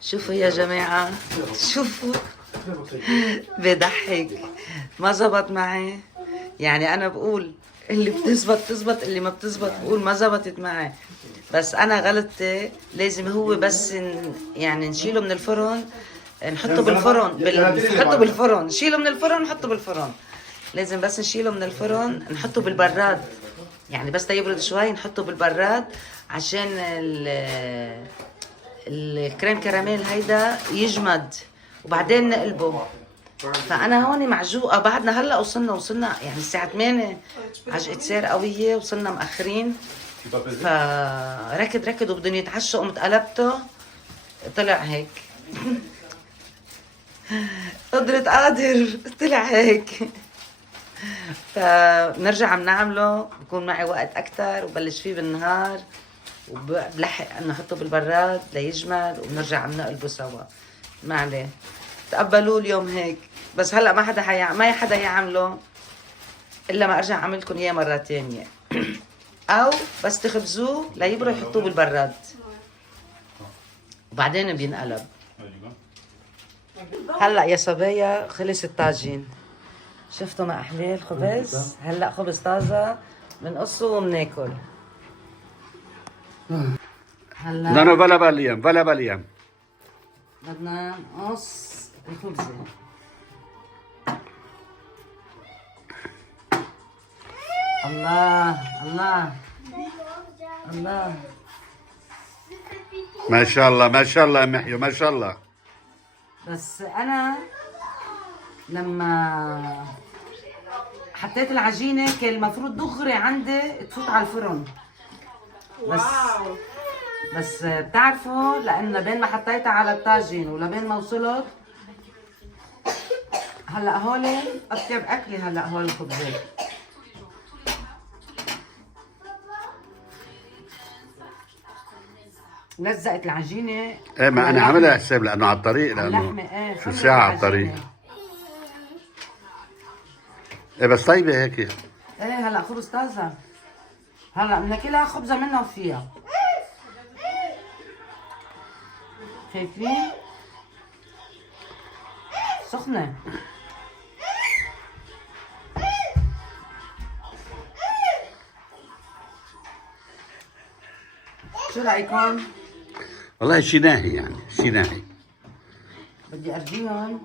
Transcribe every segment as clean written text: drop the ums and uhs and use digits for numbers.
شوفوا يا جماعة، شوفوا بضحك. ما زبط معي. يعني أنا بقول اللي بتزبط تزبط، اللي ما بتزبط بقول ما زبطت معي. بس أنا غلطتي، لازم هو بس يعني نشيله من الفرن، نحطه بالفرن نحطه بالفرن، نشيله من الفرن نحطه بالفرن. لازم بس نشيله من الفرن نحطه بالبراد، يعني بس يبرد شوي نحطه بالبراد عشان الكريم كراميل هيدا يجمد، وبعدين نقلبه. فانا هون معجوقه، بعدنا هلا وصلنا يعني الساعه 8، عجقة سير قويه، وصلنا مأخرين. فركض وبدهم يتعشوا، قمت قلبته طلع هيك. قدرة قادر طلع هيك. فبنرجع عم نعمله، بكون معي وقت اكثر وبلش فيه بالنهار، وبلحق انه احطه بالبراد ليجمد، وبنرجع عم نقلبه سوا. ما عليه، تقبلوه اليوم هيك. بس هلا ما حدا يعمله الا ما ارجع اعمل لكم اياه مره ثانيه. او بس تخبزوه ليبرد حطوه بالبراد وبعدين بينقلب. هلا يا صبايا خلص الطاجين، شفتوا ما احلاه الخبز. هلا خبز طازه بنقصه وبناكل. هلا بلا باليم. بدنا نقص الخبزه. الله الله الله. ما شاء الله يا محيو، ما شاء الله. بس انا لما حطيت العجينه كان المفروض دغري عندي تفوت على الفرن. بس بتعرفوا لانه بين ما حطيتها على الطاجين ولبين ما وصلت، هلا هول اطيب اكلي. هلا هول الخبزات لزقت العجينه. ايه، ما انا عاملها حساب لانه على الطريق، اللحمه لانه شو ساعة على الطريق. ايه بس طيبة هيك. ايه هلا خبز طازه، هلا بناكلها خبزه منها وفيها. شايفين سخنه. شو رايكم؟ والله شي ناهي، يعني شي ناهي. بدي ارجيهم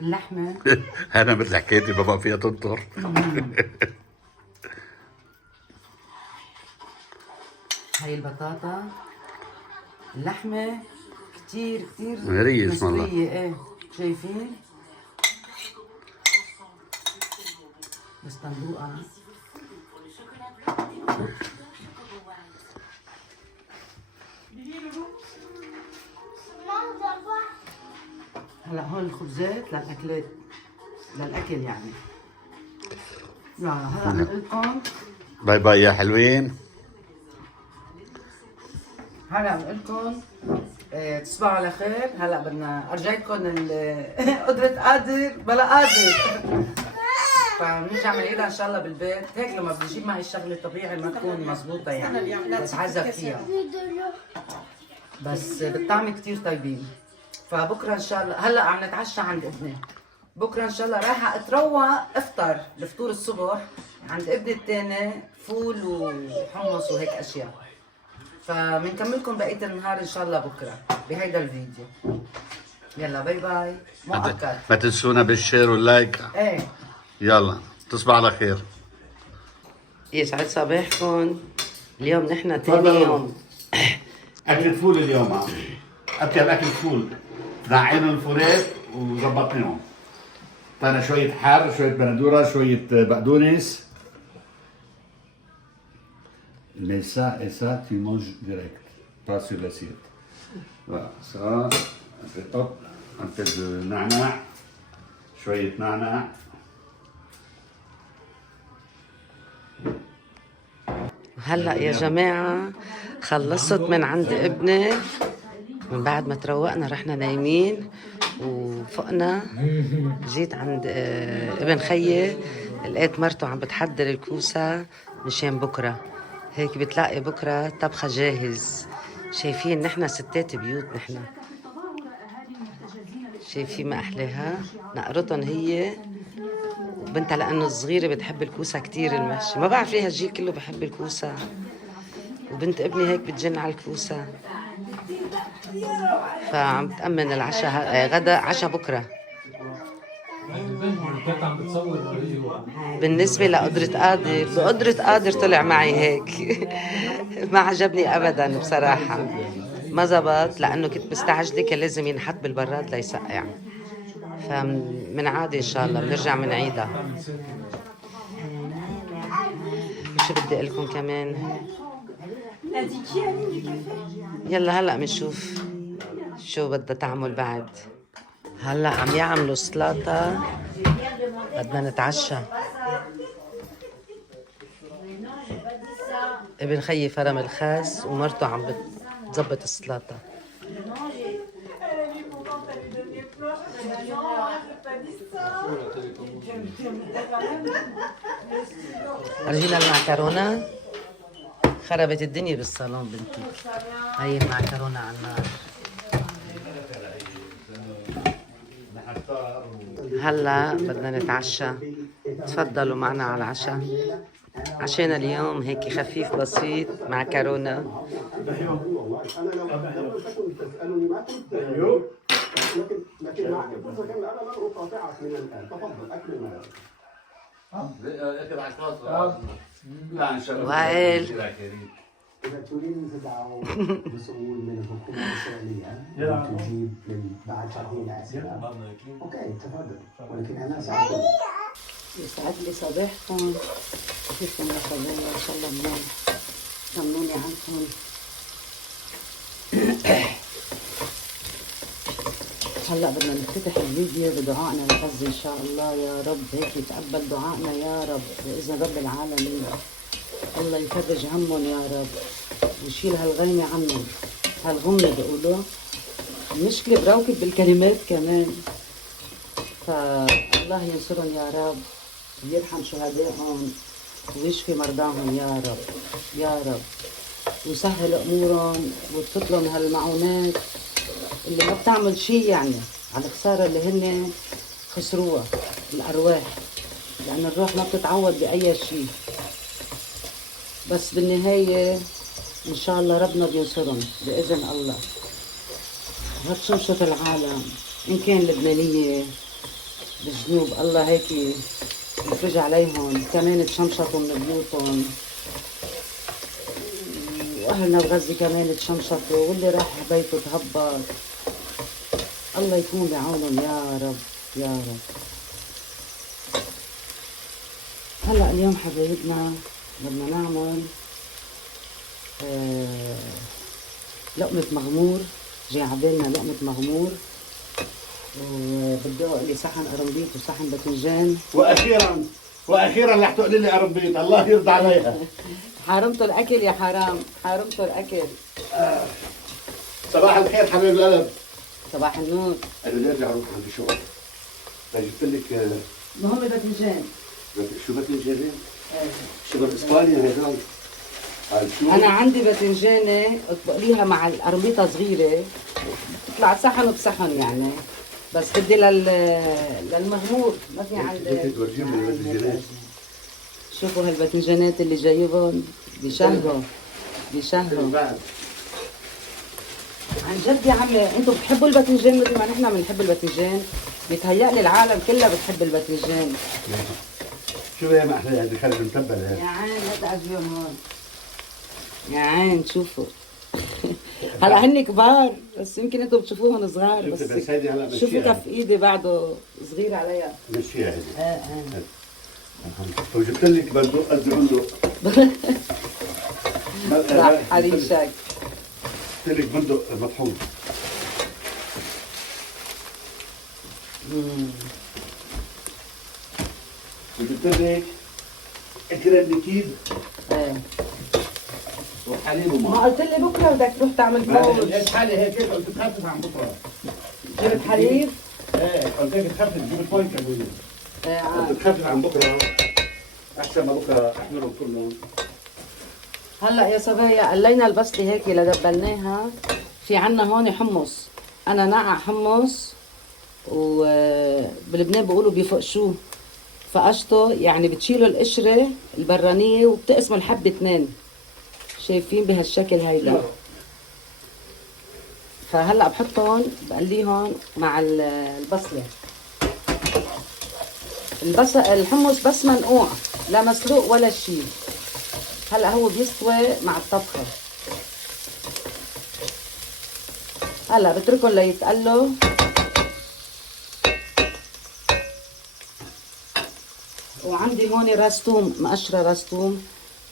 اللحمه. انا مثل حكايتي ما بقى فيها تنطر. هاي البطاطا، اللحمه كتير مهرية اسم الله. مستوية. ايه شايفين؟ بس طندوقة. هلا هون الخبزات للاكلات، للاكل يعني. يلا هلا بقول لكم باي باي يا حلوين. هلا بقول لكم تصبحوا على خير. هلا بدنا ارجعكم قدرة قادر بلا قادر. فبنرجع بنعيدها ان شاء الله بالبيت. هيك لما بجيب معي الشغله طبيعي ما تكون مزبوطه، يعني بتعذب فيها، بس بالطعم كتير طيبين. فبكره ان شاء الله، هلا عم نتعشى عند ابني، بكره ان شاء الله رايحه اتروق افطر الفطور الصبح عند ابني الثاني، فول وحمص وهيك اشياء. فبنكملكم بقيه النهار ان شاء الله بكره بهيدا الفيديو. يلا باي باي مؤقت. ما تنسونا بالشير واللايك. ايه يلا تصبح على خير. يسعد صباحكم. اليوم نحن تاني يوم اكل فول اليوم، اطيب اكل فول. نعينوا الفولات وظبطناهم. طلعنا شوية حار، شوية بندورة، شوية بقدونس. Mais ça, tu manges direct, pas sur l'assiette. Voilà, ça, après hop, un peu de nana, شوية نعناع. هلا يا جماعة خلصت من عند ابني، من بعد ما تروقنا رحنا نايمين وفقنا. جيت عند ابن خيي، لقيت مرته عم بتحضر الكوسة مشان بكرة. هيك بتلاقي بكرة طبخة جاهز. شايفين نحن ستات بيوت نحن. شايفين ما أحلاها نقرتهم هي وبنتها، لأنه صغيرة بتحب الكوسة كتير المحشي. ما بعرف ليه هالجيل كله بحب الكوسة، وبنت ابني هيك بتجن على الكوسة. فعم تأمن العشاء، غدا عشاء بكرة. بالنسبة لقدرة قادر، بقدرة قادر طلع معي هيك. ما عجبني أبدا بصراحة، ما زبط، لأنه كنت مستعجلة كان لازم ينحط بالبراد ليسقع. فمن عادي إن شاء الله بنرجع من عيدها. شو بدي أقول لكم كمان؟ يلا هلا بنشوف شو بدها تعمل بعد. هلا عم يعملوا سلطة، بدنا نتعشى. ابن خيي فرم الخاص ومرته عم بتظبط السلطة. رجينا المعكرونة، خربت الدنيا بالصالون بنتي. هي المعكرونة على النار. هلا بدنا نتعشى، تفضلوا معنا على العشاء. عشانا اليوم هيك خفيف بسيط، معكرونة. لكن معك الفرصه كامله، انا لن اقاطعك من الان، تفضل اكل معك. لا ان شاء الله. وائل إذا تريد تدعو مسؤول من الحكومة الإسرائيلية تجيب بعد شهرين أسئلة، أوكي تفضل، ولكن أنا سأقول. يسعد لي صباحكم، كيفكم يا شباب؟ إن شاء الله منيح. طمنوني عنكم. هلا بدنا نفتتح الفيديو بدعائنا لغزة إن شاء الله. يا رب هيك يتقبل دعائنا يا رب، بإذن رب العالمين. الله يفرج همهم يا رب ويشيل هالغيمة عنهم، هالغمة بيقولوا. المشكلة بروكب بالكلمات كمان. فالله ينصرهم يا رب ويرحم شهدائهم ويشفي مرضاهم يا رب يا رب، ويسهل امورهم ويبسط لهم هالمعونات اللي ما بتعمل شيء يعني على الخسارة اللي هن خسروها الأرواح، لأن الروح ما بتتعوض بأي شيء. بس بالنهاية إن شاء الله ربنا بينصرهم بإذن الله. هتشمشط العالم إن كان لبنانية بالجنوب، الله هيك يفرج عليهم، كمان تشمشطوا من بيوتهم، وأهلنا بغزة كمان تشمشطوا، واللي راح بيته تهبط. الله يكون بعونهم يا رب يا رب. هلا اليوم حبايبنا بدنا نعمل لقمة مغمور. جاي عبالنا لقمة مغمور، وبدي لي صحن قرنبيط وصحن باذنجان. واخيرا رح تقولي لي قرنبيط، الله يرضى عليها. حرمتوا الاكل يا حرام، حرمتوا الاكل. صباح الخير حبيب القلب. صباح النور. انا لازم اروح عندي شغل، فجبت لك ما هو باذنجان. شو باذنجان؟ شغل اسبانيا هذول. انا عندي باذنجانه اطبقليها مع القرنبيطه صغيره، بتطلع صحن وبصحن يعني، بس بدي للمغمور ما في عندي. تورجيهم الباذنجانات. شوفوا هالباذنجانات اللي جايبهم، بيشهوا بيشهوا عن جد يا عمي. انتم بتحبوا الباذنجان مثل ما نحن بنحب الباذنجان؟ بيتهيألي العالم كلها بتحب الباذنجان. شو يا محلى هذا خلي متبل هذا. يا عين لا تعجبهم هون، يا عين شوفوا. هلا هن كبار بس يمكن انتم بتشوفوهم صغار. بس هيدي هلا مشيها. شوفوا كف ايدي بعده صغير عليها. مشيها هيدي. وجبت لك بندق قد بندق. لا حريشك. جبت لك بندق مطحون. وجبت لك كريم نكيب. وحليب وماء. ما قلت لي بكره بدك تروح تعمل فوز. ليش حالي هيك قلت تخفف عن بكره. جبت حليب؟ ايه قلت لك تخفف جبت وين كمان. قلت تخفف عن بكره احسن ما بكره احملهم كلهم. هلا يا صبايا قلينا البصلة هيك لدبلناها. في عنا هون حمص، انا نقع حمص وبلبنان بيقولوا بيفقشوه، فقشته يعني بتشيلوا القشرة البرانية وبتقسموا الحبة 2، شايفين بهالشكل هيدا. فهلا بحطهم بقليهم مع البصلة. الحمص بس منقوع، لا مسلوق ولا شيء. هلا هو بيستوي مع الطبخة. هلا بتركهم ليتقلوا. وعندي هون راس توم، مقشرة راس توم،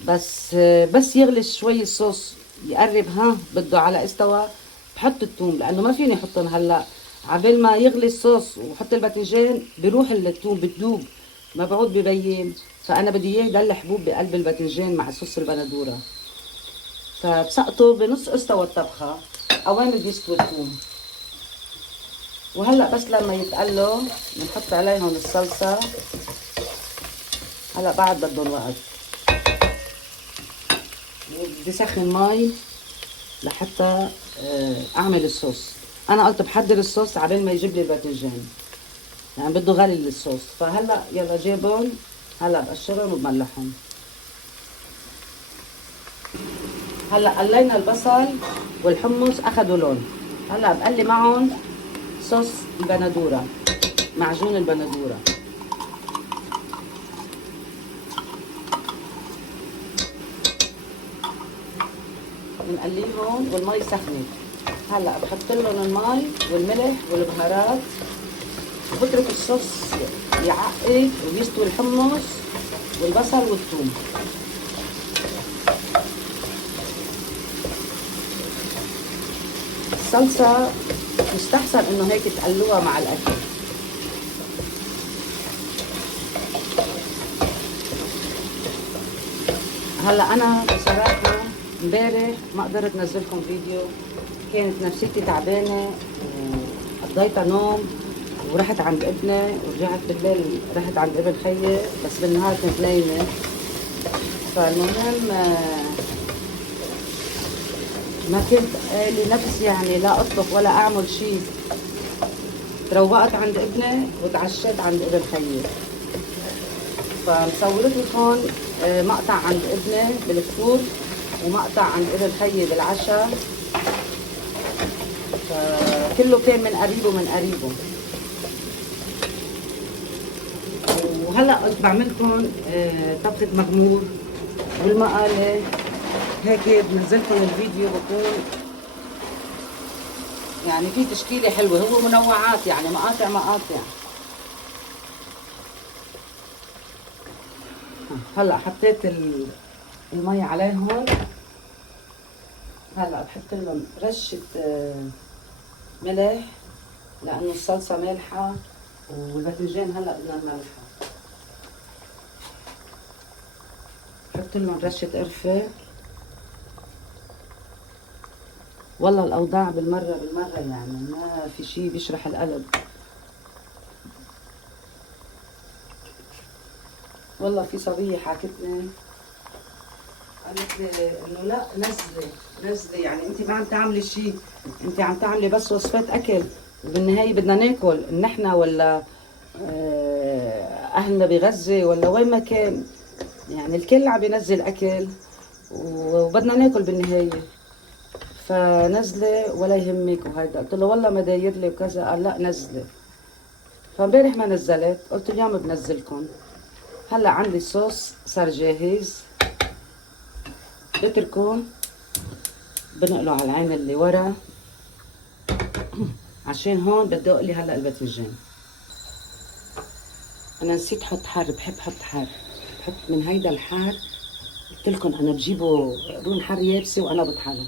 بس يغلي شوي الصوص يقرب ها بده على استوى بحط التوم، لانه ما فيني احطهم هلا. عبال ما يغلي الصوص وحط الباذنجان بيروح التوم بتدوب، ما بعود ببين. فانا بدي اياه يضل حبوب بقلب الباذنجان مع صوص البندوره. فبسقطه بنص استوى الطبخه، اوان بده يستوي الثوم. وهلا بس لما يتقلوا بنحط عليهم الصلصه. هلا بعد بدهم وقت، بدي سخن مي لحتى اعمل الصوص. انا قلت بحضر الصوص عبال ما يجيب لي الباذنجان، يعني بده غلي الصوص. فهلا يلا جيبهم، هلا بقشرهم وبملحهم. هلا قلينا البصل والحمص اخذوا لون. هلا بقلي معهم صوص البندوره، معجون البندوره. بنقليهم والمي سخنت. هلا بحط لهم المي والملح والبهارات وبترك الصوص يعقد ويستوي الحمص والبصل والثوم. الصلصة مستحسن انه هيك تقلوها مع الاكل. هلا انا بصراحة امبارح ما قدرت نزلكم فيديو، كانت نفسيتي تعبانة وقضيتها نوم، ورحت عند ابني ورجعت بالليل رحت عند ابن خيي، بس بالنهار كنت نايمة. فالمهم ما كنت لي نفس يعني لا اطبخ ولا اعمل شيء. تروقت عند ابني وتعشيت عند ابن خيي. فمصورت لكم مقطع عند ابني بالفطور ومقطع عند ابن خيي بالعشاء. فكله كان من قريبه من قريبه. وهلا قلت بعملكم طبخة مغمور والمقالة. هيك بنزلكم الفيديو بكون يعني في تشكيلة حلوة، هو منوعات يعني مقاطع مقاطع. هلا حطيت المي عليهم. هلا بحط لهم رشة ملح لأنه الصلصة مالحة والباذنجان هلا بدنا نملحها. بحط لهم رشة قرفة. والله الأوضاع بالمرة يعني ما في شي بيشرح القلب. والله في صبية حاكتني قالت لي انه لا نزلي يعني انت ما عم تعملي شيء، انت عم تعملي بس وصفات اكل، وبالنهايه بدنا ناكل نحن ولا اهلنا بغزه ولا وين ما كان، يعني الكل عم ينزل اكل وبدنا ناكل بالنهايه. فنزلي ولا يهمك وهيدا. قلت له والله ما داير لي وكذا. قال لا نزلي. فامبارح ما نزلت، قلت اليوم بنزلكم. هلا عندي صوص صار جاهز، بتركه بنقله على العين اللي ورا عشان هون بدي اقلي هلا الباذنجان. انا نسيت حط حار، بحب حط حار، بحط من هيدا الحار. قلت لكم انا بجيبه رون حار يابسه وانا بطحنه،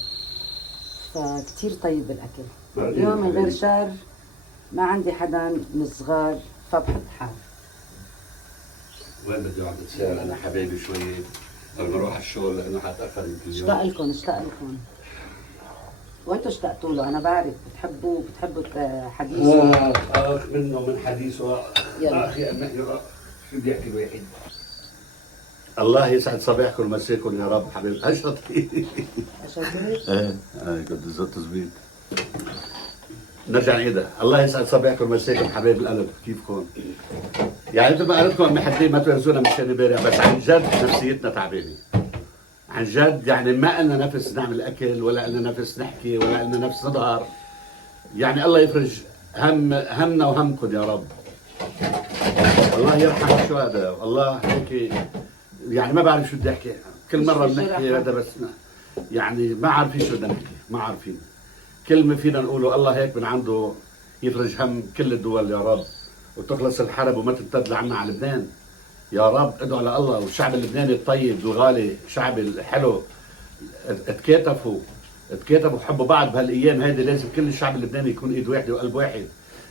فكتير طيب بالاكل. اليوم من غير شر ما عندي حدا من الصغار فبحط حار. وين بدي اقعد اتساءل انا حبايبي شوي قبل ما اروح على الشغل لانه حتاخر يمكن اليوم. اشتاق لكم وانتوا اشتقتوا له. انا بعرف بتحبوا حديثه. منه من حديثه. يلا اخي شو بدي احكي الواحد. الله يسعد صباحكم ومساكم يا رب حبيبي اشطي. شكرا. ايه كنت زدت تظبيط. نرجع نعيدها. الله يسعد صباحكم ومساكم حبايب القلب، كيفكم؟ يعني مثل ما قلت لكم محدين ما تنسونا مشان امبارح، بس عن جد نفسيتنا تعبانه. عن جد يعني ما لنا نفس نعمل اكل، ولا لنا نفس نحكي، ولا لنا نفس نظهر. يعني الله يفرج همنا وهمكم يا رب. الله يرحم الشهداء، الله هيك يعني ما بعرف شو بدي احكي، كل مره بنحكي هذا بس يعني ما عارفين شو بدنا نحكي، ما عارفين. كلمه فينا نقوله الله هيك من عنده يفرج هم كل الدول يا رب، وتخلص الحرب وما تمتد لعنا على لبنان. يا رب ادعوا لله، والشعب اللبناني الطيب الغالي، شعب الحلو، اتكاتفوا حبوا بعض بهالايام هيدي. لازم كل الشعب اللبناني يكون ايد واحده وقلب واحد،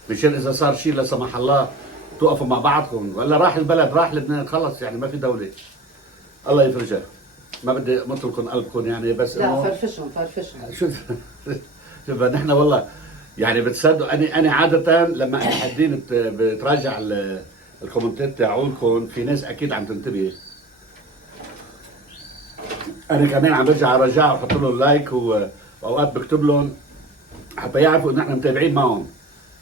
مشان اذا صار شيء لا سمح الله توقفوا مع بعضكم، ولا راح البلد راح لبنان خلص، يعني ما في دوله. الله يفرجها. ما بدي امطلكم قلبكم يعني، بس لا فرفشهم شوف شوف نحن والله يعني بتصدقوا انا عاده لما حدين بتراجع الكومنتات تاعولكم، في ناس اكيد عم تنتبه. انا كمان عم برجع اراجعها واحط لهم لايك، واوقات بكتب لهم حتى يعرفوا انه احنا متابعين معهم.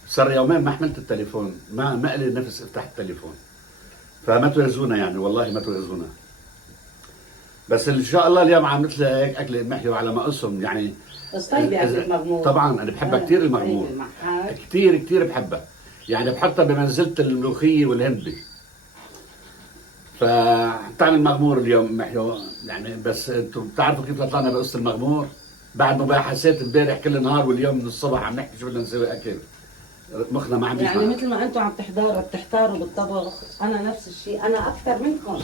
صار يومين ما حملت التليفون، ما لي نفس افتح التليفون. فما تغزونا يعني، والله ما تغزونا. بس ان شاء الله اليوم عم مثل هيك اكله محلي وعلى ما اسهم يعني. بس طيبه اكل المغمور. طبعا انا بحبها كثير المغمور، كثير بحبها، يعني بحطها بمنزله الملوخيه والهندي. فطعم المغمور اليوم محلو يعني. بس انتم بتعرفوا كيف طلعنا بقصه المغمور؟ بعد مباحثات امبارح كل النهار واليوم من الصبح عم نحكي شو بدنا نسوي اكل، مخنا ما عم يسمع. يعني مثل ما انتم عم بتحتاروا بالطبخ، انا نفس الشيء، انا اكثر منكم.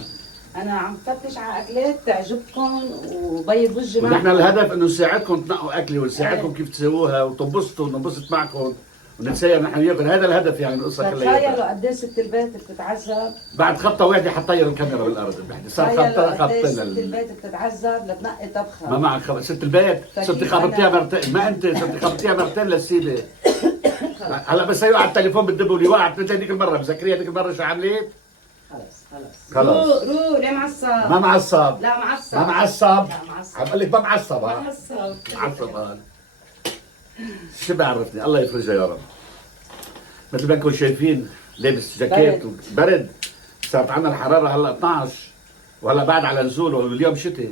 انا عم فتش على اكلات تعجبكم وبيض وجهي معكم. ونحن الهدف انه نساعدكم تنقوا اكله، ونساعدكم كيف تسووها، وتنبسطوا وننبسط معكم ونتساير نحن وياكم. هذا الهدف يعني من القصه كلها. تخيلوا قد ايه ست البيت بتتعذب بعد خبطه واحده حطير الكاميرا بالارض. بحكي صار خبطه ست البيت بتتعذب لتنقي طبخه. ما معك ست البيت صرتي خبطتيها مرتين، ما انت صرتي خبطيها مرتين للسيده. هلا بس هي على التليفون بتدبوا لي، وقعت مثل هذيك المره مذكريه هذيك المره شو عملت؟ خلص روح ليه معصب؟ ما معصب. لا معصب. ما معصب. لا معصب. عم بقول لك ما معصب. معصب هذا شو بعرفني. الله يفرجها يا رب. مثل ما انكم شايفين لابس جاكيت برد. صارت عندنا الحراره هلا 12، وهلا بعد على نزول، واليوم شتاء.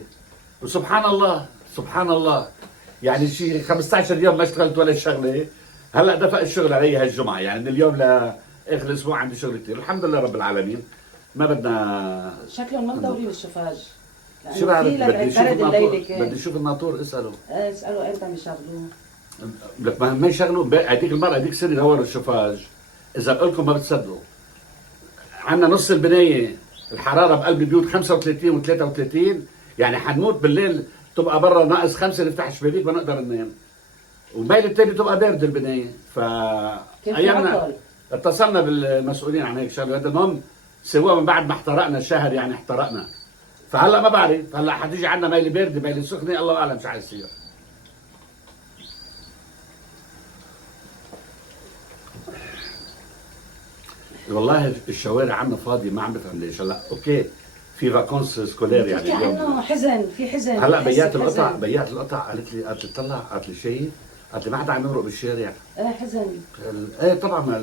وسبحان الله سبحان الله يعني شيء 15 يوم ما اشتغلت ولا شغله. هلا دفق الشغل علي هالجمعه، يعني من اليوم لاخر الاسبوع عندي شغل كثير. الحمد لله رب العالمين. ما بدنا شكلهم ما مدورين الشفاج. شو بعرف بدي اشوف الناطور. بدي بدي اشوف الناطور. اساله اسالوا امتى بيشغلوه. لك ما يشغلوا. هذيك المره هذيك السنه دوروا الشفاج. اذا بقول لكم ما بتصدقوا، عندنا نص البنايه الحراره بقلب البيوت 35 و33، يعني حنموت بالليل تبقى برا ناقص 5 نفتح الشبابيك ما نقدر ننام. والميل الثاني تبقى بارده البنايه. ف ايامنا اتصلنا بالمسؤولين عن هيك شغله. هذا المهم سووها من بعد ما احترقنا شهر، يعني احترقنا. فهلا ما بعرف، هلا حتيجي عندنا ميل بارده ميل سخنه، الله اعلم شو حيصير. والله الشوارع عندنا فاضيه، ما عم بفهم ليش. هلا اوكي في فاكونس سكولير يعني اليوم حزن، في حزن. هلا بيات القطع قالت لي طلع، قالت لي شايف، قالت لي ما حدا عم يمرق بالشارع. حزن. ايه طبعا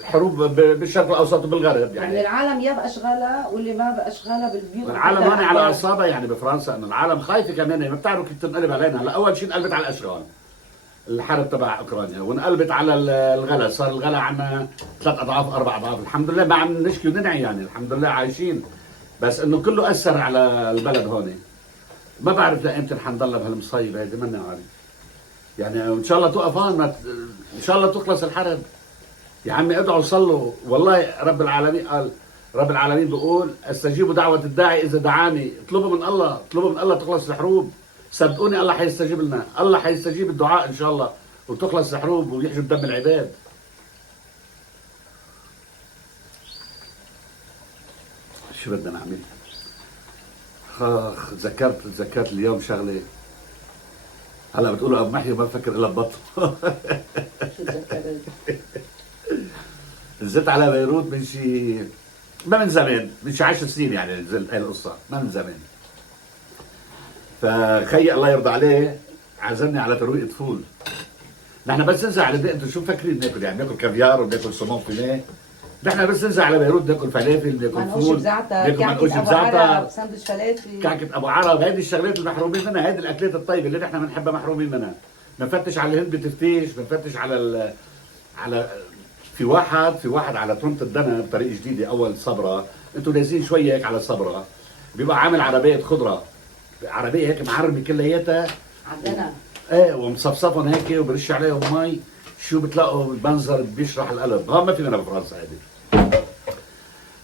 الحروب بالشرق الاوسط وبالغرب يعني العالم يا بقى شغاله واللي ما بقى شغاله بالبيوت. العالم هون على اعصابها يعني بفرنسا، انه العالم خايفه كمان. ما بتعرفوا كيف تنقلب علينا. هلا اول شيء انقلبت على الاشغال، الحرب تبع اوكرانيا، وانقلبت على الغلا. صار الغلا عندنا 3 أضعاف 4 أضعاف. الحمد لله ما عم نشكي وندعي يعني، الحمد لله عايشين. بس انه كله اثر على البلد هون. ما بعرف لامتى حنضل بهالمصيبه هيدي، ماني عارف يعني. ان شاء الله توقف هون، ان شاء الله تخلص الحرب. يا عمي ادعوا صلوا. والله رب العالمين قال، رب العالمين بيقول استجيبوا دعوه الداعي اذا دعاني. اطلبوا من الله، اطلبوا من الله تخلص الحروب. صدقوني الله حيستجيب لنا، الله حيستجيب الدعاء ان شاء الله، وتخلص الحروب ويحجب دم العباد. شو بدنا نعمل؟ تذكرت اليوم شغله. هلا بتقولوا ابو محي ما بفكر الا ببطل. شو تذكرت؟ نزلت على بيروت من شي ما من زمان، مش 10 سنين يعني هاي القصه، ما من زمان. فخي الله يرضى عليه عزمني على ترويقه فول. نحن بس ننزل على بيت، انتوا شو فاكرين ناكل؟ يعني بناكل كافيار وبناكل سمون فيليه. نحن بس ننزل على بيروت ناكل فلافل، بناكل منقوش فول، بزعتر، بناكل منقوش كعكة أبو عرب، بزعتر، سندويش فلافل. كعكة ابو عرب. هيدي الشغلات المحرومين منها، هيدي الاكلات الطيبه اللي نحن بنحبها محرومين منها. بنفتش على الهند بتفتيش، بنفتش على في واحد على طرمة الدنا بطريقه جديده. اول صبره، انتوا نازلين شويه هيك على صبره، بيبقى عامل عربيه خضره، عربيه هيك معرمه كلياتها عندنا ايه، ومصفصفهم هيك وبرش عليهم مي. شو بتلاقوا المنظر بيشرح القلب. ما في منها بفرنسا هيدي.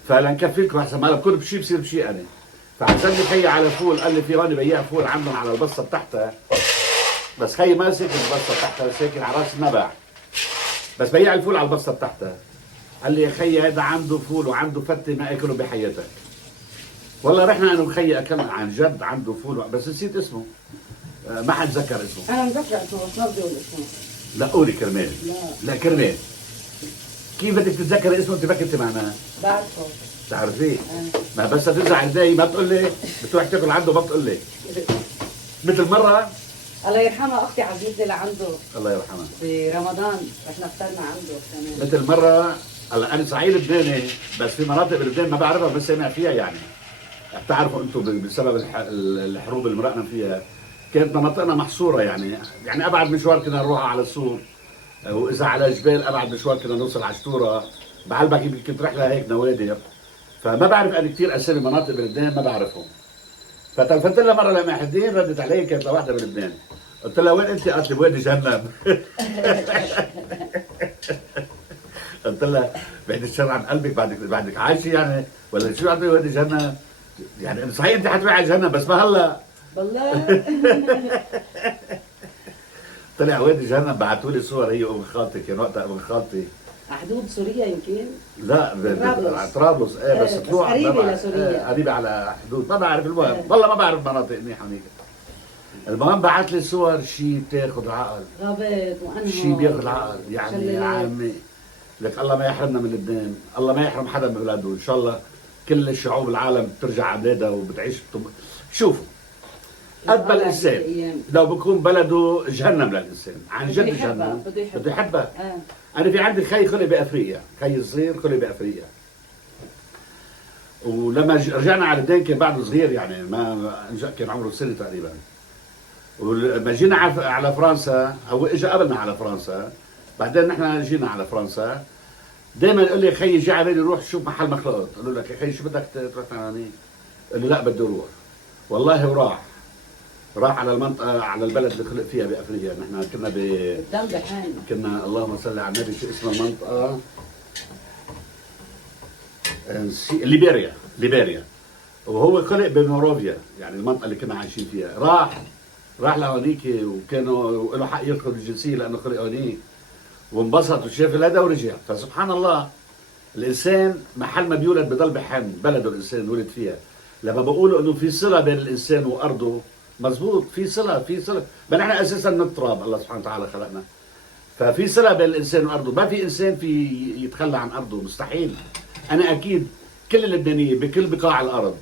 فلنكفي لكم احسن ما بكون بشي بصير بشي انا. فعزمني خيي على فول، قال لي في هون بياع فول عندهم على البصه بتاعتها، بس خيي ما ساكن البصه بتاعتها، ساكن على راس النبع، بس بياع الفول على البصه بتاعتها. قال لي يا خيي هذا عنده فول وعنده فتة ما اكله بحياتك. والله رحنا انا وخيي اكلنا عن جد، عنده فول بس نسيت اسمه، ما حد ذكر اسمه. انا مذكره اسمه بس ما بدي اقول اسمه. لا قولي كرمال. لا كرمال. كيف بدك تتذكري اسمه؟ انت فكرت معناه؟ بعرفه. بتعرفيه؟ ما بس ترجع عندي ما بتقول لي بتروح تاكل عنده ما بتقول لي. مثل مره الله يرحمها اختي عزيزتي لعنده الله يرحمها برمضان رحنا فطرنا عنده كمان. مثل مره. هلا انا صعيد لبناني، بس في مناطق بلبنان ما بعرفها بس سامع فيها يعني. بتعرفوا انتم بسبب الحروب اللي مرقنا فيها كانت مناطقنا محصوره يعني ابعد مشوار كنا نروح على السور، واذا على جبال ابعد مشوار كنا نوصل على شتوره. بعلبك كنت رحله هيك نوادر. فما بعرف انا كثير اسامي مناطق بلبنان ما بعرفهم. فتلفت لها مره لما حدين ردت علي، كانت لوحده بلبنان. قلت لها وين انت؟ قالت لي بوادي جهنم. قلت لها بعد الشر عن قلبك، بعدك عايشه يعني ولا شو عم وادي جهنم؟ يعني صحيح انت حتروحي على جهنم بس ما هلا. والله طلع وادي جهنم. بعثوا لي صور هي وابن خالتي، كان وقتها ابن خالتي على حدود سوريا يمكن. لا طرابلس. طرابلس ايه بس تروح قريبه لسوريا. قريبه على حدود ما بعرف. المهم والله ما بعرف مناطق منيحه هنيك. المهم بعث لي صور شيء بتاخذ العقل، غابات وانهار شيء بياخذ العقل يعني يا عمي. لك الله ما يحرمنا من لبنان، الله ما يحرم حدا من اولاده، ان شاء الله كل الشعوب العالم بترجع على بلادها وبتعيش شوفوا قد ما الانسان لو بكون بلده جهنم للانسان عن جد جهنم بده يحبها. انا في عندي خي خلق بافريقيا، خي صغير خلق بافريقيا، ولما رجعنا على لبنان كان بعده صغير يعني ما كان عمره سنه تقريبا. ولما جينا على فرنسا، هو اجى قبلنا على فرنسا، بعدين نحن جينا على فرنسا. دائما يقول لي خيي جاي على بالي روح شوف محل مخلوقات. قال له لك يا خيي شو بدك تروح تعمل؟ قال لي لا بدي اروح. والله راح على المنطقه، على البلد اللي خلق فيها بافريقيا. نحن كنا كنا اللهم صل على النبي. شو اسم المنطقه؟ ليبيريا. وهو خلق بموروفيا يعني المنطقه اللي كنا عايشين فيها. راح لهونيك وكانوا له حق يدخل الجنسيه لانه خلق هونيك، وانبسط وشاف هذا ورجع. فسبحان الله الانسان محل ما بيولد بضل بحن بلده الانسان ولد فيها. لما بقولوا انه في صله بين الانسان وارضه، مزبوط، في صله بل احنا اساسا من التراب الله سبحانه وتعالى خلقنا. ففي صله بين الانسان وارضه، ما في انسان في يتخلى عن ارضه، مستحيل. انا اكيد كل اللبنانيه بكل بقاع الارض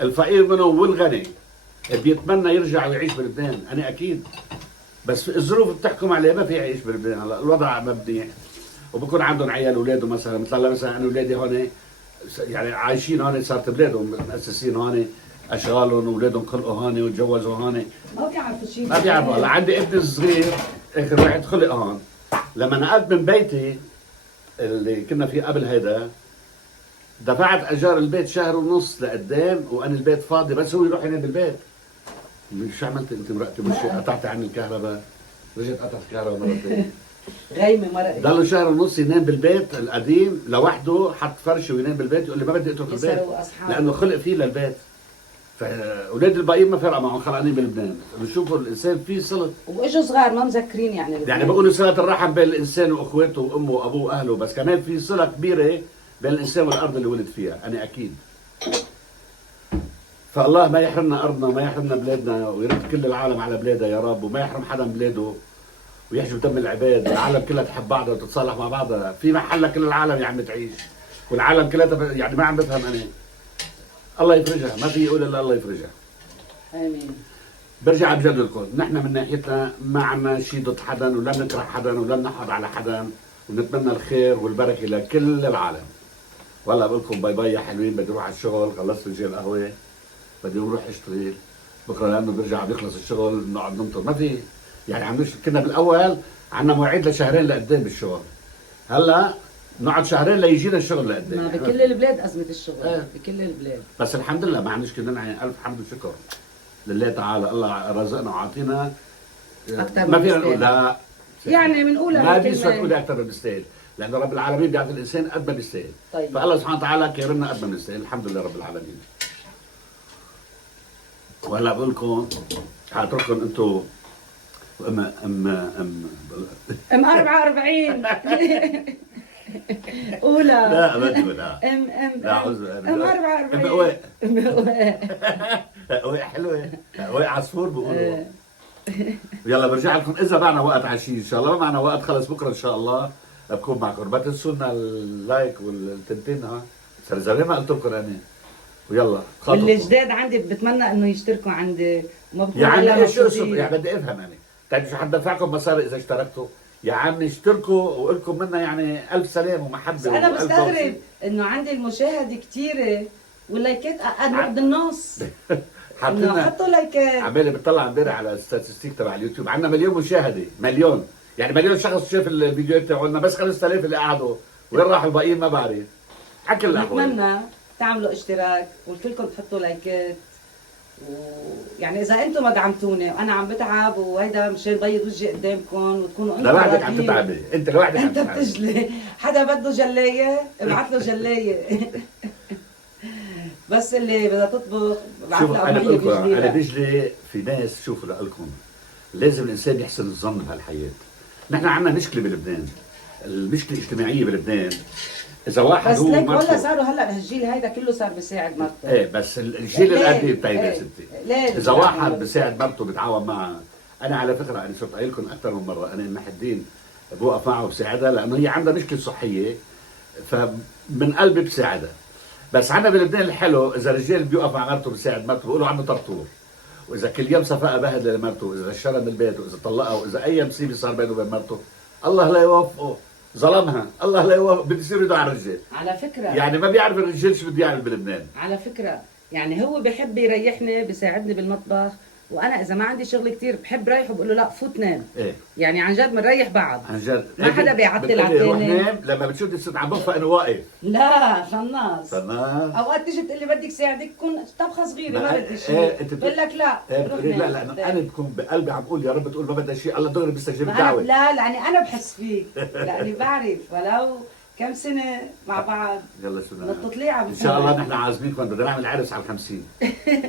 الفقير منهم والغني بيتمنى يرجع ويعيش بلبنان، انا اكيد. بس الظروف بتحكم عليه ما في يعيش بلبنان. هلا الوضع ما منيح وبكون عندهم عيال اولاده مثلا. مثلا انا اولادي هون يعني عايشين هون، صارت بلادهم مؤسسين هون، اشغالهم واولادهم خلقوا هون وتجوزوا هون. ما بيعرفوا شيء. ما بيعرفوا. هلا عندي ابني الصغير اخر واحد خلق هون. لما نقلت من بيتي اللي كنا فيه قبل هيدا، دفعت اجار البيت شهر ونص لقدام وانا البيت فاضي بس هو يروح ينام بالبيت. شو عملت انت مرقتي؟ مش قطعتي عني الكهرباء؟ رجعت قطعت الكهرباء مرتين. غيمه مرقت. ضل شهر ونص ينام بالبيت القديم لوحده، حط فرشه وينام بالبيت. يقول لي ما بدي اترك البيت لانه خلق فيه للبيت. فاولاد الباقيين ما فرق معهم، خلقانين بلبنان. بشوفوا الانسان فيه صله، واجوا صغار ما مذكرين يعني بقولوا صله الرحم بين الانسان واخواته وامه وابوه واهله، بس كمان في صله كبيره بين الانسان والارض اللي ولد فيها، انا اكيد. فالله ما يحرمنا ارضنا وما يحرمنا بلادنا، ويرد كل العالم على بلادها يا رب، وما يحرم حدا من بلاده، ويحجب دم العباد. العالم كلها تحب بعضها وتتصالح مع بعضها. في محل كل العالم يا عم تعيش. والعالم كلها يعني ما عم بفهم انا. الله يفرجها، ما في يقول الا الله يفرجها. امين. برجع بجد لكم، نحن من ناحيتنا ما عنا شيء ضد حدا ولا نكره حدا ولا نحب على حدا، ونتمنى الخير والبركه لكل العالم. والله بقول لكم باي باي يا حلوين، بدي اروح على الشغل، خلصت فنجان قهوه، بدي اروح اشتغل بكره لانه برجع بيخلص الشغل بنقعد ننطر، ما في يعني كنا بالاول عنا مواعيد لشهرين لقدام بالشغل، هلا نقعد شهرين ليجينا الشغل لقدام. ما بكل البلاد ازمه الشغل، بكل البلاد. بس الحمد لله ما عندناش كلنا، الف حمد وشكر لله تعالى، الله رزقنا وعاطينا أكتر ما من فينا بيستاهل. نقول لا، يعني بنقولها ما بكلمة. بيسوى تقول اكثر من بيستاهل، لانه رب العالمين بيعطي الانسان قد ما بيستاهل. طيب. فالله سبحانه وتعالى كرمنا قد ما بنستاهل، الحمد لله رب العالمين. وهلا بقول لكم حاترككم انتم ام 44 اولى. لا بدي لا ام لا عذر ام 44 مقواء مقواء حلوه، مقواء عصفور بيقولوا. يلا برجع لكم اذا معنا وقت عشيه ان شاء الله، ما معنا وقت خلص بكره ان شاء الله بكون معكم. ما تنسوا لنا اللايك والتنتين، ها صار زمان ما قلت لكم انا. ويلا خاطركم. والجداد عندي بتمنى انه يشتركوا عندي وما بكون يعني إلا ايش اقصد؟ مبسوطين. يعني بدي افهم انا، طيب شو حدفعكم مصاري اذا اشتركتوا؟ يا عمي اشتركوا ولكم منا يعني الف سلام ومحبه. بس انا وألف بستغرب توفيق. انه عندي المشاهده كثيره واللايكات اقل بالنص. انه حاطين حطوا لايكات. عمالي بتطلع امبارح على الستاتستيك تبع اليوتيوب، عندنا مليون مشاهده، مليون، يعني مليون شخص شاف الفيديوهات تبعولنا، بس 5000 اللي قعدوا، وين راحوا الباقيين ما بعرف. حكي الاحوال. بتمنى تعملوا اشتراك وكلكم تحطوا لايكات، ويعني اذا انتم ما دعمتوني وانا عم بتعب وهيدا مشان بيض وجهي قدامكم وتكونوا انتم لوحدك عم راضيين. تتعبي، انت لوحدك عم انت تتعبي. بتجلي، حدا بده جلايه ابعث له جلايه. بس اللي بدها تطبخ ابعث شوف لها انا بقول لكم، بيجلي انا لها. بيجلي في ناس، شوفوا لكم لازم الانسان يحسن الظن بهالحياه. نحن عندنا مشكله بلبنان، المشكله الاجتماعيه بلبنان، اذا واحد بس هو ليك والله مرته، صاروا هلا الجيل هيدا كله صار بيساعد مرته. ايه بس الجيل القديم طيب يا إيه، ستي، لازم اذا واحد يعملوا. بيساعد مرته بيتعاون معها. انا على فكره انا صرت قايل لكم اكثر من مره، انا محي الدين بوقف معها وبساعدها لانه هي عندها مشكله صحيه، فمن قلبي بساعدها. بس عندنا بلبنان الحلو، اذا الرجال بيوقف مع مرته بيساعد مرته بيقولوا عنه طرطور، واذا كل يوم صفقه بهدله لمرته، واذا اشترى من البيت، واذا طلقها، واذا اي مصيبه صار بينه وبين مرته، الله لا يوفقه، ظلمها، الله لا يوفقه، بده يصير يدعو على الرجال. على فكره يعني ما بيعرف الرجال شو بده يعمل بلبنان. على فكرة يعني هو بحب يريحني، بيساعدني بالمطبخ، وانا اذا ما عندي شغل كتير بحب ريحه بقول له لا فوت نام. ايه يعني عن جد بنريح بعض. عن جد ما حدا بيعطل على روح التاني. نام، لما بتشوف الست عم بخفى انه واقف. لا خناص. صناع اوقات تيجي تقول لي بدك ساعدك تكون طبخه صغيره ما بدي ايه شيء، انت بقول لك لا ايه روح بتقولي لا نام. لانه انا بكون بقلبي عم بقول يا رب تقول ما بدها شيء، الله دغري بيستجيب ما أنا الدعوه. لا لاني انا بحس فيك، لاني بعرف ولو كم سنه مع بعض يلا شو بدنا للتطليعه ان شاء الله نحن عازمينكم، بدنا نعمل عرس على 50.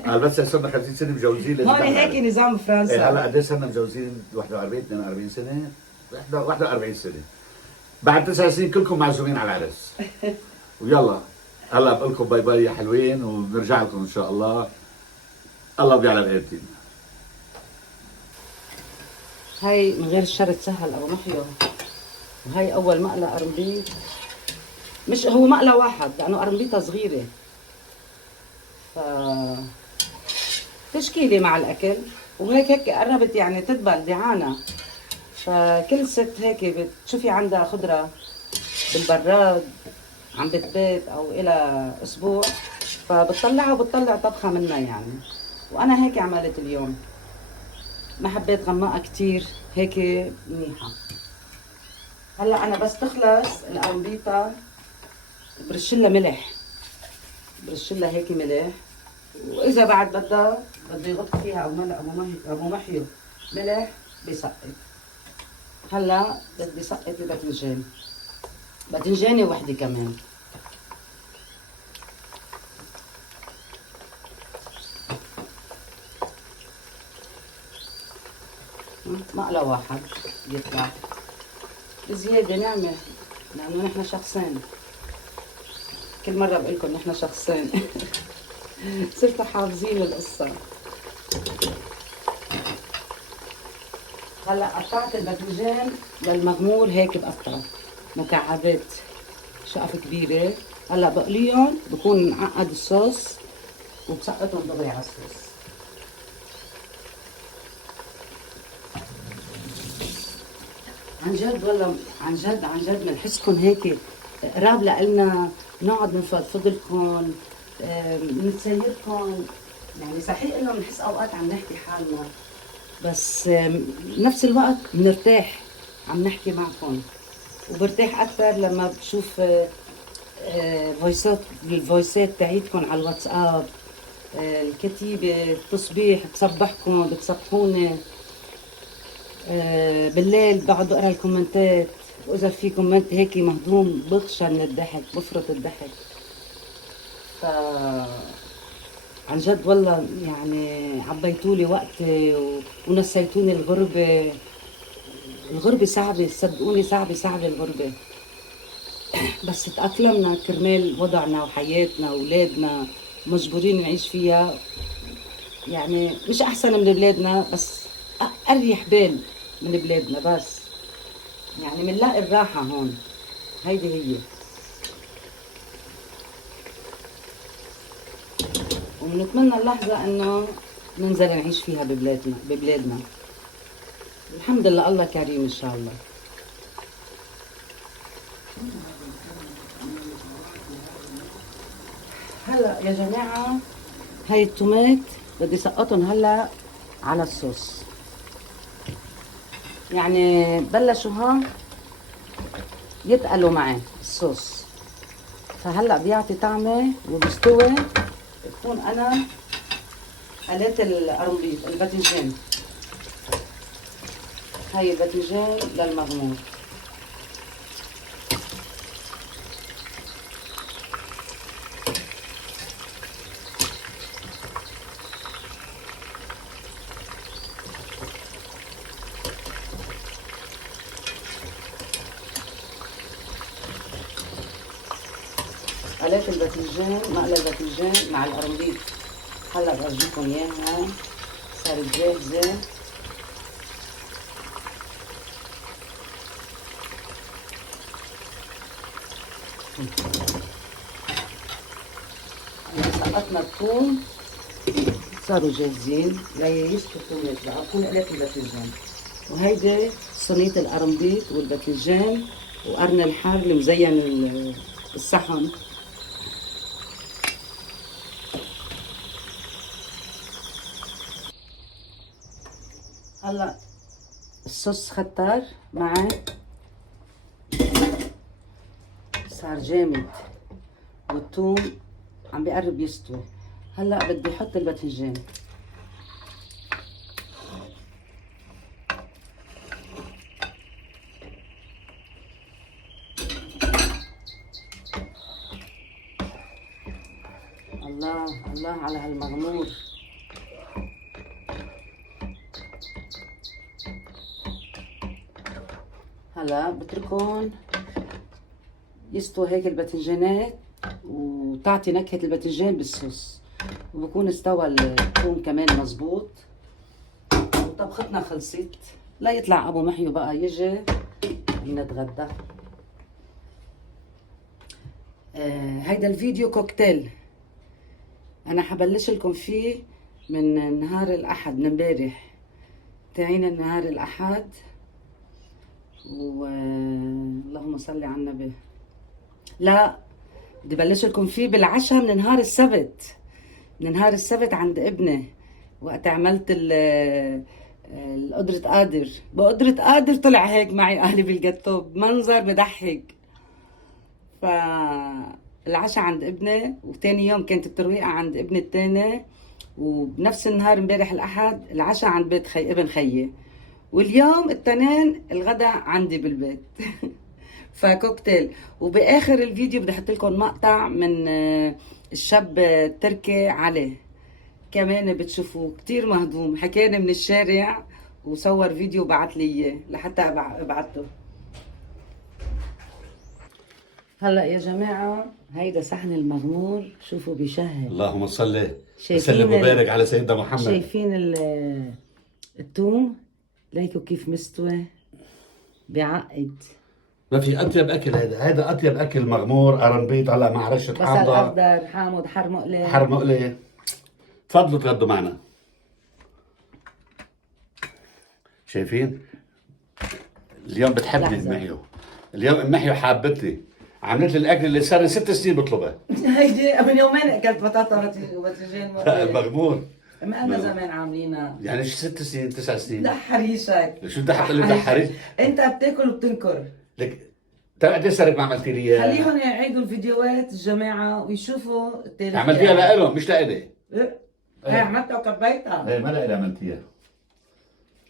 قال بس صرنا 50 سنه مجوزين لازم هون نعمل هيك عرس. نظام فرنسا. ايه هلا قد ايه صرنا مجوزين؟ 41 42 سنه، 41 سنه. بعد 9 سنين كلكم معزومين على العرس. ويلا هلا بقول لكم باي باي يا حلوين، وبنرجع لكم ان شاء الله. الله بيعلم ايتين. هاي من غير الشر تسهل ابو محيو، وهي اول مقلة قرنبيط، مش هو مقلة واحد لانه قرنبيطة صغيرة، ف تشكيلي مع الاكل. وهيك قربت يعني تدبل دعانة، فكل ست هيك بتشوفي عندها خضرة بالبراد عم بتبات او الى اسبوع، فبتطلعها وبتطلع طبخة منها يعني. وانا هيك عملت اليوم، ما حبيت غمقها كتير، هيك منيحة. هلا انا بس تخلص القرنبيطة برشلها ملح، برشلها هيك ملح، واذا بعد بده يغط فيها او ملح ابو محيو ملح بيسقط. هلا بدي سقط باذنجان، باذنجانة وحده كمان. مقلة واحد يطلع، زيادة نعمة لأنه نحن شخصين، كل مرة بقول لكم نحن شخصين. صرتوا حافظين القصة. هلا قطعت الباذنجان للمغمور هيك بقطع مكعبات شقف كبيرة، هلا بقليهم بكون معقد الصوص وبسقطهم دغري على الصوص. عن جد والله عن جد بنحسكم هيك قراب لنا، نقعد نفضفض لكم، نتسيركم. يعني صحيح انه بنحس اوقات عم نحكي حالنا، بس بنفس الوقت بنرتاح عم نحكي معكم، وبرتاح اكثر لما بشوف الفويسات تاعيتكم على الواتساب، الكتيبة التصبيح بتصبحكم بتصبحوني، بالليل بقعد اقرا الكومنتات، واذا في كومنت هيك مهضوم بخشى من الضحك، بفرط الضحك. ف عن جد والله يعني عبيتولي وقتي ونسيتوني الغربة. الغربة صعبة، صدقوني صعبة الغربة، بس تأقلمنا كرمال وضعنا وحياتنا وولادنا مجبورين نعيش فيها. يعني مش أحسن من بلادنا، بس أريح بال من بلادنا، بس يعني منلاقي الراحة هون. هيدي هي. ونتمنى اللحظة إنه ننزل نعيش فيها ببلادنا. الحمد لله، الله كريم إن شاء الله. هلا يا جماعة، هاي التومات بدي سقطهم هلا على الصوص. يعني بلشوا يتقلوا معي الصوص، فهلا بيعطي طعمه وبيستوي. بكون انا قليت القرنبيط الباذنجان. هاي الباذنجان للمغمور. قليت الباذنجان، مقلى الباذنجان مع القرنبيط. هلا بورجيكم اياها صارت جاهزه. سقطنا الثوم، صاروا جاهزين ليسلقوا الثومات بقى. بكون قليت الباذنجان، وهيدي صينيه القرنبيط والباذنجان وقرن الحار اللي مزين الصحن. هلا الصوص خطر معي، صار جامد، والثوم عم بيقرب يستوي. هلا بدي احط الباذنجان. الله الله على هالمغمور. هلا بتركون يستوي هيك الباذنجانات وتعطي نكهة الباذنجان بالصوص، وبكون استوى الثوم كمان مزبوط، وطبختنا خلصت. لا يطلع ابو محيو بقى يجي نتغدى. هيدا الفيديو كوكتيل انا حبلش لكم فيه من نهار الاحد، من امبارح. تعينا نهار الاحد، اللهم صل على النبي. لا، بدي بلش لكم فيه بالعشاء من نهار السبت. من نهار السبت عند ابني، وقت عملت القدرة قادر. بقدرة قادر طلع هيك معي قالب الجاتو بمنظر بضحك. فالعشاء عند ابني، وتاني يوم كانت الترويقة عند ابني التاني، وبنفس النهار امبارح الاحد العشاء عند بيت ابن خيي، واليوم التنين الغدا عندي بالبيت. فكوكتيل. وباخر الفيديو بدي احط لكم مقطع من الشاب التركي علي، كمان بتشوفوه كتير مهضوم، حكاني من الشارع وصور فيديو بعت لي اياه لحتى ابعته. هلا يا جماعه، هيدا صحن المغمور، شوفوا بيشهي. اللهم صل شايفين وسلم وبارك على سيدنا محمد. شايفين الثوم ليكوا كيف مستوي، بيعقد. ما في اطيب اكل هذا اطيب اكل مغمور قرنبيط هلا مع رشه بصل حامضه اخضر حامض حر مقلي. حر مقلي. تفضلوا تغدوا معنا. شايفين؟ اليوم بتحبني لحظة. محيو. اليوم ام محيو حابتني، عملت لي الاكل اللي صار لي 6 سنين بطلبه. هيدي من يومين اكلت بطاطا وباذنجان المغمور ما لنا زمان عاملينها. يعني 6 سنين 9 سنين. دحريشك. شو بدك تقول لي دحريش؟ انت بتاكل وبتنكر. لك ترى قد ايه صار لك ما عملتي لي اياها؟ خليهم يعيدوا الفيديوهات الجماعه ويشوفوا التاريخ. عملتيها لهم مش لإلي. هي عملتها وكبيتها. ايه ما لإلي عملتيها.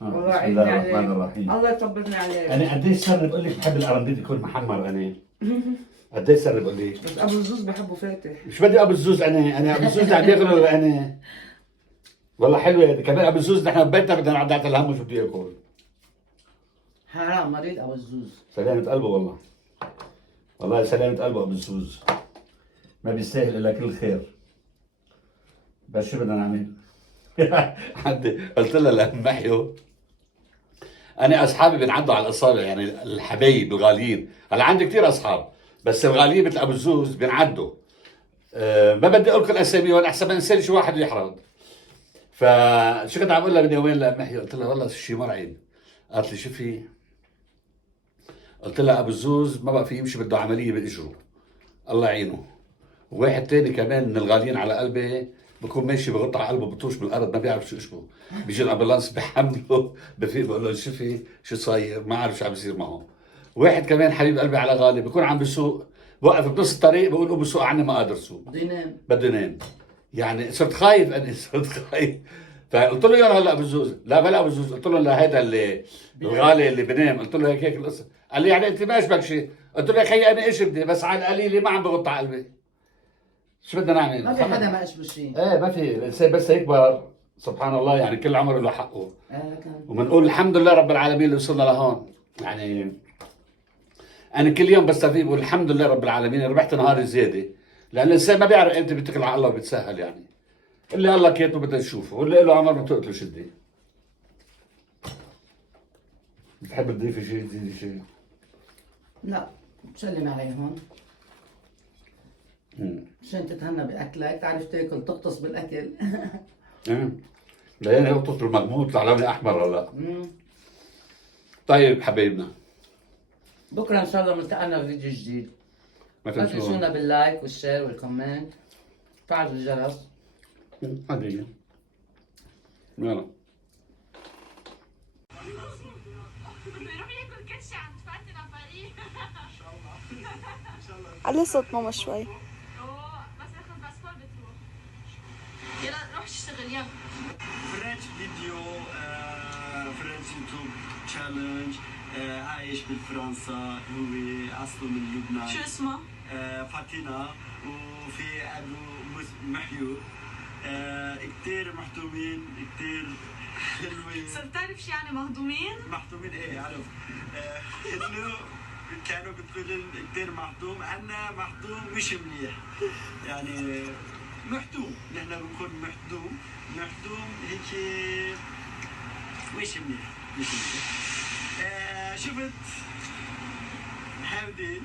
والله بسم عيدني الله عليك. الرحمن الرحيم. الله يطبلني عليك. انا قديش صار لي بقول لك بحب القرنبيط يكون محمر انا. قديش صار لي بقول لك؟ بس ابو الزوز بحبه فاتح. مش بدي ابو الزوز انا ابو الزوز عم ياكل انا. والله حلوه كمان ابو الزوز نحن ببيتنا بدنا نقعد على الهم شو بده ياكل. حرام مريض ابو الزوز. سلامة قلبه والله. والله سلامة قلبه ابو الزوز. ما بيستاهل الا كل خير. بس شو بدنا نعمل؟ قلت لها لمحيو انا اصحابي بنعدوا على الاصابع يعني الحبايب الغاليين، هلا عندي كثير اصحاب بس الغاليين مثل ابو الزوز بنعدوا. ما بدي اقول لكم اساميهم احسن ما انسى شي واحد يحرض. فشو كنت عم اقول لها من يومين لمحيو قلت لها والله شيء مرعب. قالت لي شو في؟ قلت لها ابو الزوز ما بقى في يمشي بده عمليه باجره الله يعينه. وواحد تاني كمان من الغاليين على قلبي بكون ماشي بغط على قلبه بطوش بالارض ما بيعرف شو اسمه. بيجي الامبولانس بحمله بفيق بقول له شو في؟ شو صاير؟ ما عارف شو عم بيصير معه. واحد كمان حبيب قلبي على غالي بكون عم بسوق وقف بنص الطريق بقول له بسوق عني ما قادر اسوق. بده ينام. بده ينام. يعني صرت خايف انا صرت خايف. فقلت له يلا هلا ابو الزوز، لا بلا ابو الزوز، قلت له لهذا اللي الغالي اللي بنام، قلت له هيك القصه، قال لي يعني انت ما عجبك شيء؟ قلت له يا اخي انا ايش بدي بس على القليله ما عم بغط على قلبي. شو بدنا نعمل؟ ما في حدا ما اشبه شيء. ايه ما في الانسان بس يكبر سبحان الله يعني كل عمر له حقه. كان. وبنقول الحمد لله رب العالمين اللي وصلنا لهون. يعني انا كل يوم بستفيد بقول الحمد لله رب العالمين ربحت نهاري زياده، لان الانسان ما بيعرف امتى بيتكل على الله وبيتسهل يعني. اللي الله كاتبه بدنا نشوفه واللي له عمر ما تقتله شدي. بتحب تضيفي شيء تزيدي شيء؟ لا بسلم عليهم عشان تتهنى باكلك، تعرف تاكل تغطس بالاكل. لا يعني يغطس بالمغموط يطلع لوني احمر هلا. طيب حبايبنا بكره ان شاء الله بنلتقينا بفيديو جديد. ما لا تنسونا تنسونا باللايك والشير والكومنت، فعلوا الجرس. هدية يلا علي صوت ماما شوي. بس اخذ باسبور بتروح. يلا روح اشتغل يلا. فرنش فيديو فرنش يوتيوب تشالنج عايش بالفرنسا هو اصله من لبنان. شو اسمه؟ فاتينا وفي ابو محيو كتير محتومين كتير حلوين. صرت تعرف شو يعني مهضومين؟ محتومين ايه عرف انه كانوا بتقولوا كتير محتوم، انا محتوم مش منيح يعني محتوم، نحن بنكون محتوم هيك مش منيح مش منيح. شفت محاودين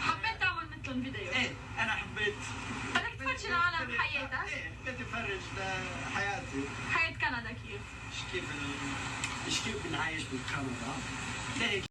حبيت تعمل مثلهم فيديو. ايه انا حبيت. بدك تفرجي العالم حياتك؟ ايه بدي افرج حياتي. حياة كندا كيف؟ كيف بنعيش بكندا.